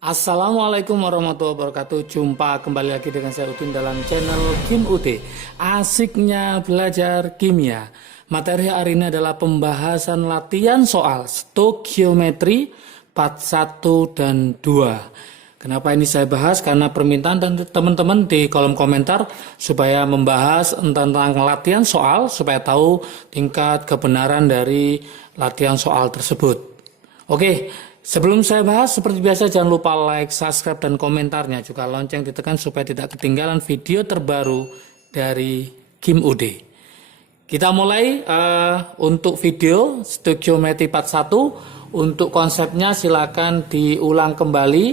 Assalamualaikum warahmatullahi wabarakatuh. Jumpa kembali lagi dengan saya Udin dalam channel Kim UD. Asiknya belajar kimia. Materi hari ini adalah pembahasan latihan soal stoikiometri part 1 dan 2. Kenapa ini saya bahas? Karena permintaan dan teman-teman di kolom komentar supaya membahas tentang latihan soal supaya tahu tingkat kebenaran dari latihan soal tersebut. Oke. Sebelum saya bahas, seperti biasa jangan lupa like, subscribe, dan komentarnya. Juga lonceng ditekan supaya tidak ketinggalan video terbaru dari Kim UD. Kita mulai untuk video stoikiometri part 1. Untuk konsepnya silakan diulang kembali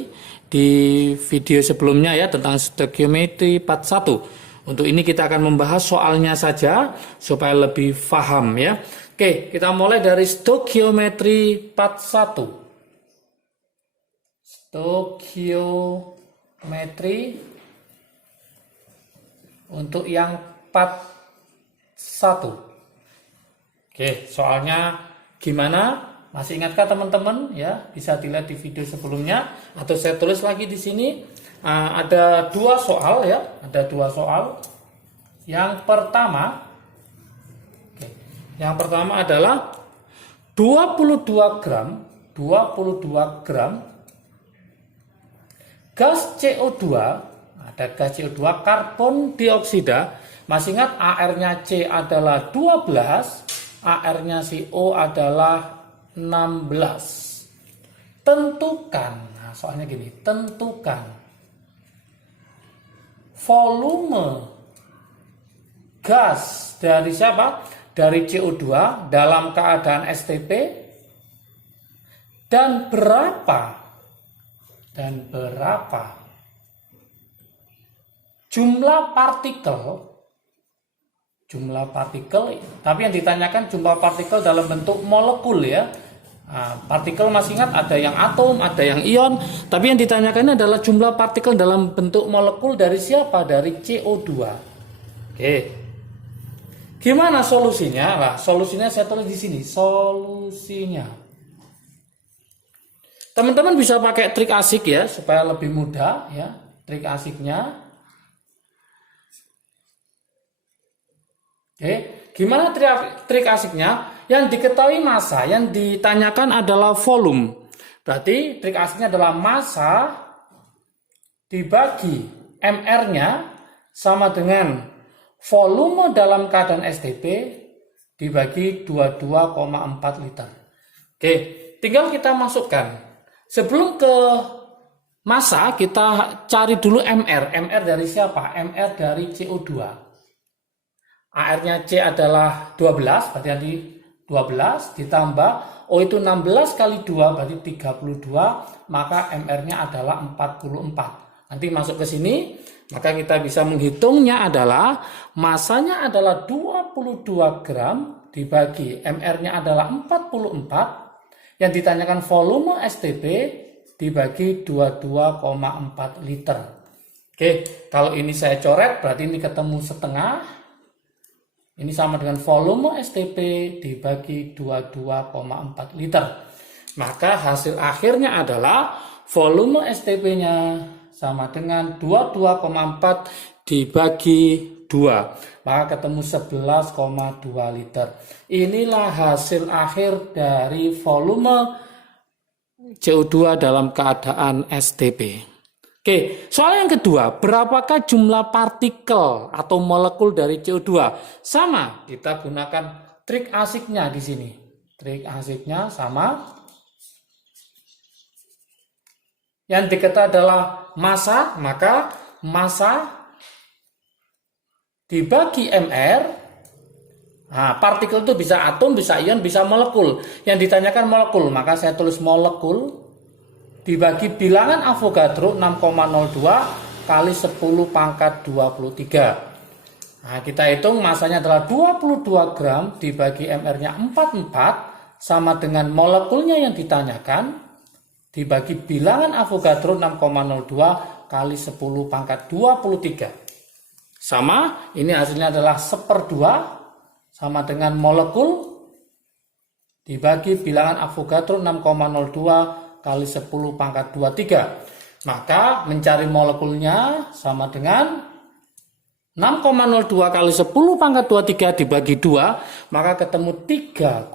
di video sebelumnya ya tentang stoikiometri part 1. Untuk ini kita akan membahas soalnya saja supaya lebih paham ya. Oke, kita mulai dari stoikiometri part 1. Stoikiometri untuk yang part 1. Oke, soalnya gimana? Masih ingatkah teman-teman? Ya, bisa dilihat di video sebelumnya atau saya tulis lagi di sini. Ada dua soal ya, ada dua soal. Yang pertama, adalah 22 gram gas CO2, ada gas CO2 karbon dioksida. Masih ingat AR-nya C adalah 12, AR-nya CO adalah 16. Tentukan, nah soalnya gini, tentukan volume gas dari siapa? Dari CO2 dalam keadaan STP dan berapa jumlah partikel, tapi yang ditanyakan jumlah partikel dalam bentuk molekul ya. Partikel masih ingat ada yang atom, ada yang ion, tapi yang ditanyakan adalah jumlah partikel dalam bentuk molekul dari siapa? Dari CO2. Oke. Gimana solusinya? Lah, solusinya saya tulis di sini, solusinya. Teman-teman bisa pakai trik asik ya supaya lebih mudah ya, trik asiknya. Oke, gimana trik asiknya? Yang diketahui massa, yang ditanyakan adalah volume. Berarti trik asiknya adalah massa dibagi MR-nya sama dengan volume dalam keadaan STP dibagi 22,4 liter. Oke, tinggal kita masukkan. Sebelum ke massa, kita cari dulu MR. MR dari siapa? MR dari CO2. AR-nya C adalah 12, berarti nanti 12 ditambah O itu 16 kali 2 berarti 32, maka MR-nya adalah 44. Nanti masuk ke sini, maka kita bisa menghitungnya adalah massanya adalah 22 gram dibagi MR-nya adalah 44. Yang ditanyakan volume STP dibagi 22,4 liter. Oke, kalau ini saya coret berarti ini ketemu setengah. Ini sama dengan volume STP dibagi 22,4 liter. Maka hasil akhirnya adalah volume STP-nya sama dengan 22,4 dibagi 2. Maka ketemu 11,2 liter. Inilah hasil akhir dari volume CO2 dalam keadaan STP. Oke, soal yang kedua, berapakah jumlah partikel atau molekul dari CO2? Sama, kita gunakan trik asiknya di sini. Trik asiknya sama. Yang diketahui adalah massa, maka massa dibagi MR. Nah, partikel itu bisa atom, bisa ion, bisa molekul. Yang ditanyakan molekul, maka saya tulis molekul dibagi bilangan Avogadro 6,02 kali 10 pangkat 23. Nah, kita hitung masanya adalah 22 gram dibagi MR-nya 44 sama dengan molekulnya yang ditanyakan dibagi bilangan Avogadro 6,02 kali 10 pangkat 23. Sama, ini hasilnya adalah 1/2 sama dengan molekul dibagi bilangan Avogadro 6,02 kali 10 pangkat 23. Maka mencari molekulnya sama dengan 6,02 kali 10 pangkat 23 dibagi 2, maka ketemu 3,01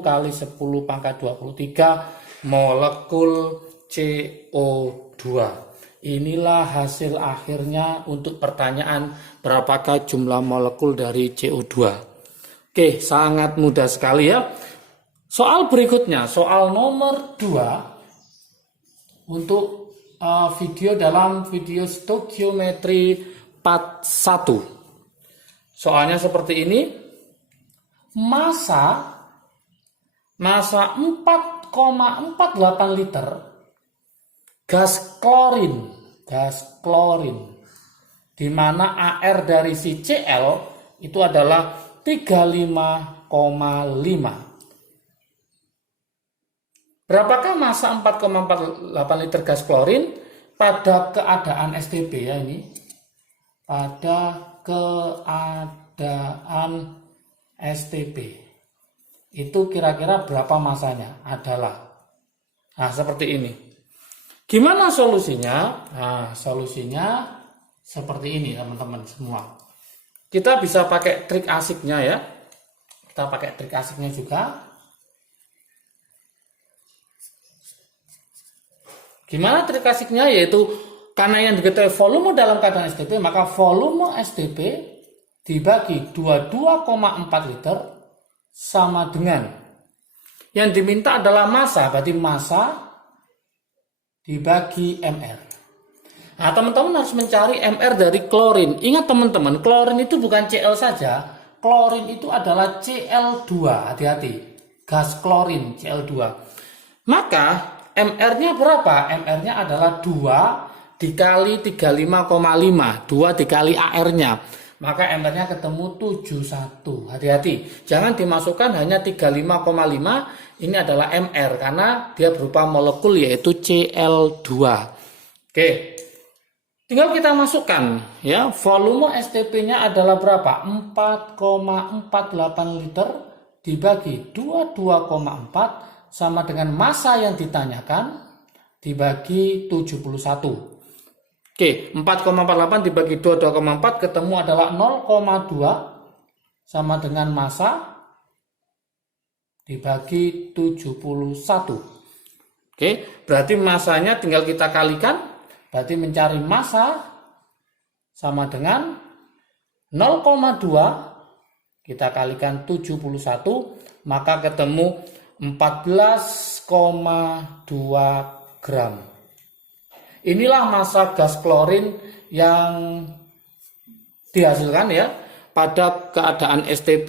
kali 10 pangkat 23 molekul CO2. Inilah hasil akhirnya untuk pertanyaan berapakah jumlah molekul dari CO2. Oke, sangat mudah sekali ya. Soal berikutnya, soal nomor 2 untuk video dalam video stoikiometri part 1. Soalnya seperti ini. Massa 4,48 liter gas klorin di mana AR dari si Cl itu adalah 35,5. Berapakah massa 4,48 liter gas klorin pada keadaan STP ya ini? Pada keadaan STP. Itu kira-kira berapa massanya? Adalah. Nah, seperti ini. Gimana solusinya? Nah, solusinya seperti ini teman-teman semua. Kita bisa pakai trik asiknya ya. Kita pakai trik asiknya juga. Gimana trik asiknya? Yaitu karena yang diketahui volume dalam keadaan STP, maka volume STP dibagi 22,4 liter sama dengan yang diminta adalah massa, berarti massa dibagi MR. Nah, teman-teman harus mencari MR dari klorin. Ingat teman-teman, klorin itu bukan Cl saja. Klorin itu adalah Cl2, hati-hati. Gas klorin Cl2. Maka MR-nya berapa? MR-nya adalah 2 dikali 35,5. 2 dikali AR-nya. Maka MR-nya ketemu 71. Hati-hati. Jangan dimasukkan hanya 35,5. Ini adalah MR karena dia berupa molekul yaitu Cl2. Oke. Tinggal kita masukkan ya. Volume STP-nya adalah berapa? 4,48 liter dibagi 22,4 sama dengan massa yang ditanyakan dibagi 71. Oke, 4,48 dibagi 22,4 ketemu adalah 0,2 sama dengan massa dibagi 71. Oke, berarti massanya tinggal kita kalikan. Berarti mencari massa sama dengan 0,2 kita kalikan 71, maka ketemu 14,2 gram. Inilah massa gas klorin yang dihasilkan ya pada keadaan STP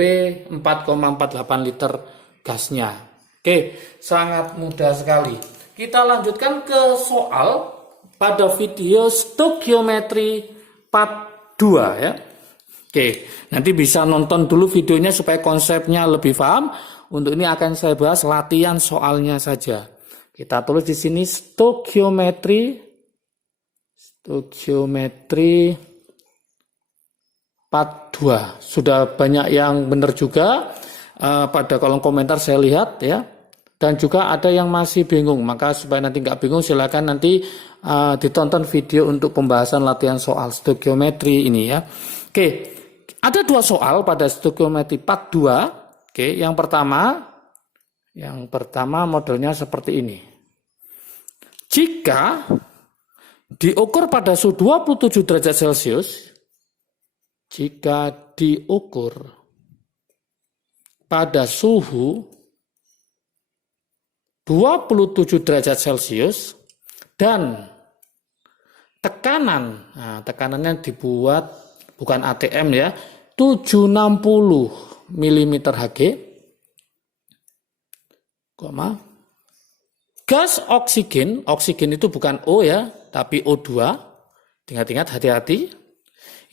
4,48 liter gasnya. Oke, sangat mudah sekali. Kita lanjutkan ke soal pada video stoikiometri part 2 ya. Oke, nanti bisa nonton dulu videonya supaya konsepnya lebih paham. Untuk ini akan saya bahas latihan soalnya saja. Kita tulis di sini stoikiometri part 2. Sudah banyak yang benar juga pada kolom komentar saya lihat ya. Dan juga ada yang masih bingung. Maka supaya nanti nggak bingung silakan nanti ditonton video untuk pembahasan latihan soal stoikiometri ini ya. Oke, ada 2 soal pada stoikiometri part 2. Oke, yang pertama modelnya seperti ini. Jika diukur pada suhu 27 derajat Celcius, jika diukur pada suhu 27 derajat Celcius dan tekanan, nah, tekanannya dibuat bukan ATM ya, 760 mm Hg, gas oksigen itu bukan O ya, tapi O2, ingat-ingat hati-hati,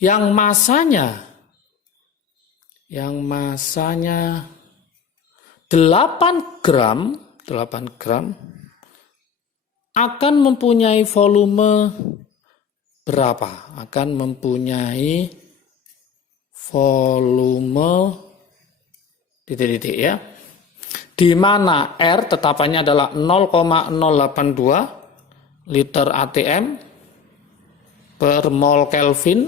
yang masanya 8 gram akan mempunyai volume berapa? Akan mempunyai volume titik-titik ya. di mana R tetapannya adalah 0,082 liter ATM per mol Kelvin.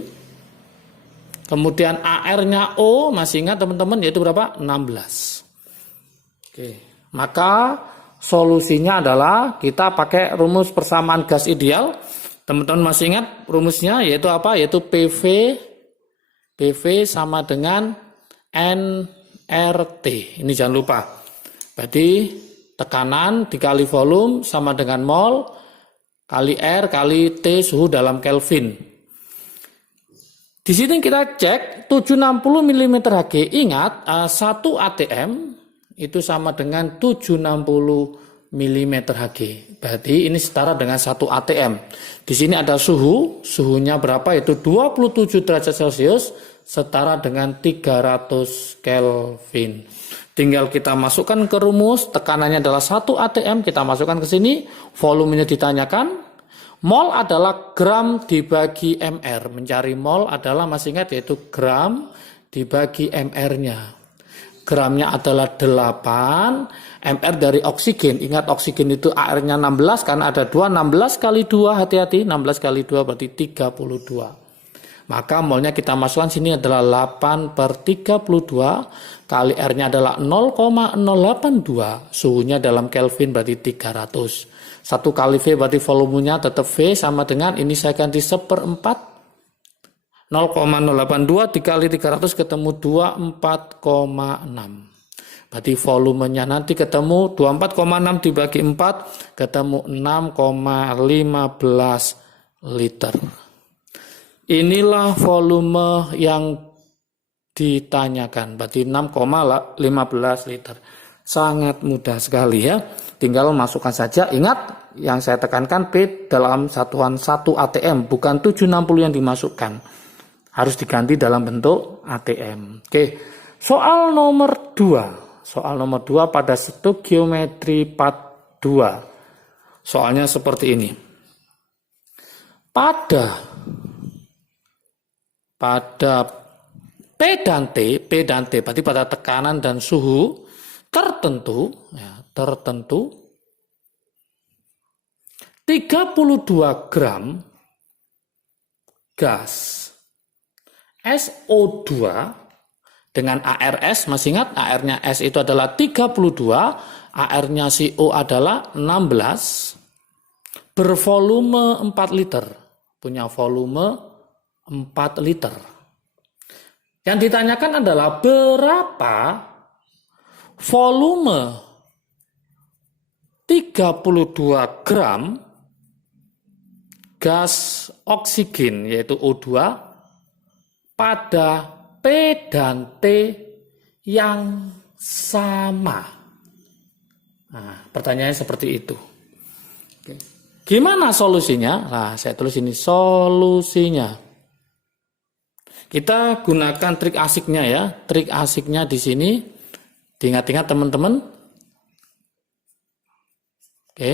Kemudian AR-nya O, masih ingat teman-teman, yaitu berapa? 16. Oke, maka solusinya adalah kita pakai rumus persamaan gas ideal. Teman-teman masih ingat rumusnya, yaitu apa? Yaitu PV sama dengan nRT. Ini jangan lupa. Berarti tekanan dikali volume sama dengan mol kali R kali T suhu dalam Kelvin. Di sini kita cek 760 mm Hg. Ingat, 1 ATM itu sama dengan 760 mm Hg. Berarti ini setara dengan 1 ATM. Di sini ada suhunya berapa? Itu 27 derajat Celcius setara dengan 300 Kelvin. Tinggal kita masukkan ke rumus, tekanannya adalah 1 ATM, kita masukkan ke sini, volumenya ditanyakan. Mol adalah gram dibagi mr. Mencari mol adalah, masih ingat, yaitu gram dibagi mr-nya. Gramnya adalah 8, mr dari oksigen. Ingat, oksigen itu AR-nya 16 karena ada 2, 16 kali 2, hati-hati, 16 kali 2 berarti 32. Maka molnya kita masukkan sini adalah 8 per 32, kali R-nya adalah 0,082, suhunya dalam Kelvin berarti 300. 1 kali V berarti volumenya tetap V sama dengan, ini saya ganti 1/4, 0,082 dikali 300 ketemu 24,6. Berarti volumenya nanti ketemu 24,6 dibagi 4 ketemu 6,15 liter. Inilah volume yang ditanyakan, berarti 6,15 liter. Sangat mudah sekali ya. Tinggal masukkan saja. Ingat, yang saya tekankan P dalam satuan 1 ATM, bukan 760 yang dimasukkan. Harus diganti dalam bentuk ATM. Oke, soal nomor 2. Soal nomor 2 pada stoikiometri part 2. Soalnya seperti ini. Pada P dan T berarti pada tekanan dan suhu tertentu 32 gram gas SO2 dengan ARS, masih ingat AR-nya S itu adalah 32, AR-nya CO adalah 16, bervolume 4 liter, punya volume 4 liter. Yang ditanyakan adalah berapa volume 32 gram gas oksigen yaitu O2 pada P dan T yang sama. Nah, pertanyaannya seperti itu. Gimana solusinya? Nah, saya tulis ini solusinya. Kita gunakan trik asiknya ya. Trik asiknya di sini. Diingat-ingat teman-teman. Oke.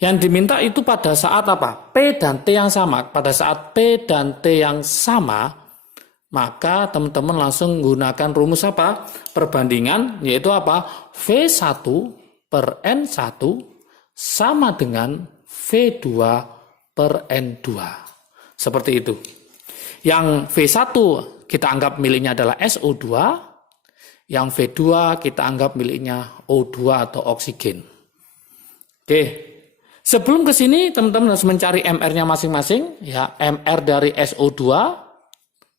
Yang diminta itu pada saat apa? P dan T yang sama. Pada saat P dan T yang sama, maka teman-teman langsung menggunakan rumus apa? Perbandingan, yaitu apa? V1 per N1 sama dengan V2 per N2. Seperti itu. Yang V1 kita anggap miliknya adalah SO2, yang V2 kita anggap miliknya O2 atau oksigen. Oke, sebelum ke sini teman-teman harus mencari MR-nya masing-masing. Ya, MR dari SO2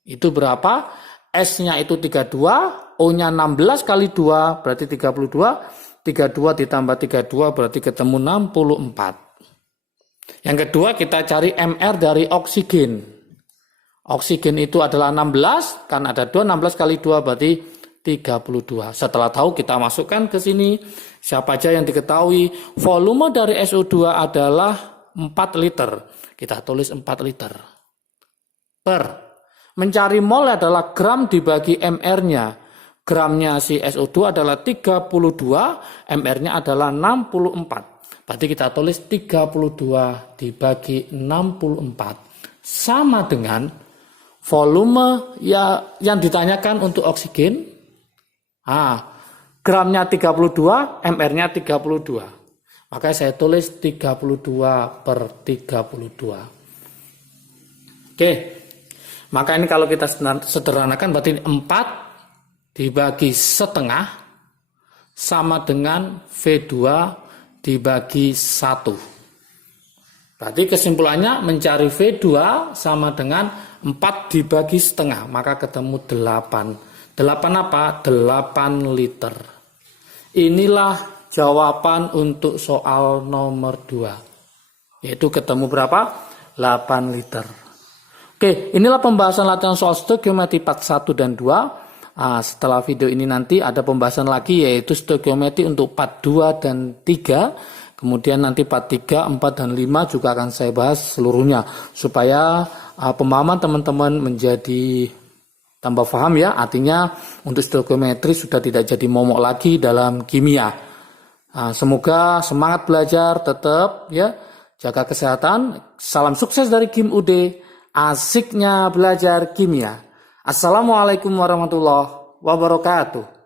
itu berapa? S-nya itu 32, O-nya 16 kali 2 berarti 32, 32 ditambah 32 berarti ketemu 64. Yang kedua kita cari MR dari oksigen. Oksigen itu adalah 16, kan ada 2, 16 kali 2 berarti 32. Setelah tahu kita masukkan ke sini, siapa aja yang diketahui volume dari SO2 adalah 4 liter. Kita tulis 4 liter. Per. Mencari mol adalah gram dibagi MR-nya. Gramnya si SO2 adalah 32, MR-nya adalah 64. Berarti kita tulis 32 dibagi 64. Sama dengan volume yang ditanyakan untuk oksigen. Gramnya 32, MR-nya 32. Makanya saya tulis 32 per 32. Oke. Maka ini kalau kita sederhanakan berarti 4 dibagi setengah sama dengan V2 dibagi 1. Berarti kesimpulannya mencari V2 sama dengan 4 dibagi setengah. Maka ketemu 8. 8 apa? 8 liter. Inilah jawaban untuk soal nomor 2. Yaitu ketemu berapa? 8 liter. Oke, inilah pembahasan latihan soal stoikiometri part 1 dan 2. Setelah video ini nanti ada pembahasan lagi yaitu stoikiometri untuk part 2 dan 3. Kemudian nanti part 3, 4, dan 5 juga akan saya bahas seluruhnya. Supaya pemahaman teman-teman menjadi tambah paham ya. Artinya untuk stoikiometri sudah tidak jadi momok lagi dalam kimia. Semoga semangat belajar tetap ya, jaga kesehatan. Salam sukses dari Kim UD, asiknya belajar kimia. Assalamualaikum warahmatullahi wabarakatuh.